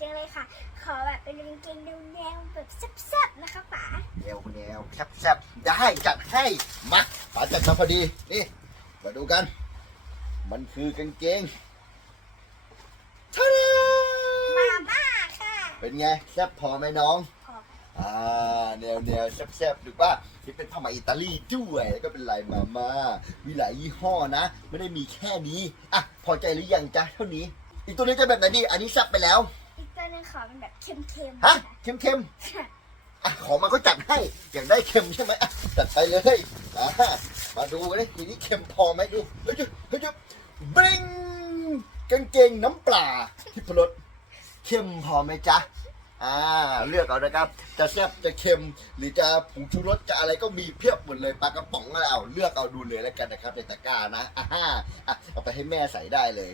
จังเลยค่ะ ขอแบบเป็นกางเกงแนวๆแบบแซ่บๆนะคะป๋าแนวแนวแคบแซบได้จัดให้มาป๋าจัดมาพอดีนี่มาดูกัน มันคือกางเกงทะเลมาม่าค่ะ เป็นไงแซบพอไหมน้องขออ่าแนวแนวแซบๆดูป่ะที่เป็นผ้าไหมอิตาลีด้วยแล้วก็เป็นลายมาม่ามีหลายยี่ห้อนะ ไม่ได้มีแค่นี้อะพอใจหรือยังจ๊ะเท่านี้อีกตัวนี้จะแบบไหนดี อันนี้แซบไปแล้ว อีกตัวหนึงขอเป็นแบบเค็มๆฮะเค็มๆอะของมันก็จัดให้ อยากได้เค็มใช่ไหมอะจัดไปเลยอ่ามาดูเลยทีนี้เค็มพอไหมดูเฮ้ยจุ๊บเฮ้ยจุ๊บบริงกางเกงน้ำปลาที่พรสเค็มพอไหมจ๊ะอ่าเลือกเอานะครับ จะแซ่บจะเค็มหรือจะผงชูรสจะอะไรก็มีเพียบหมดเลยปลากระป๋องอะไรเอาเลือกเอาดูเลยแล้วกันนะครับในตะกร้านะอ่าฮะอะเอาไปให้แม่ใส่ได้เลย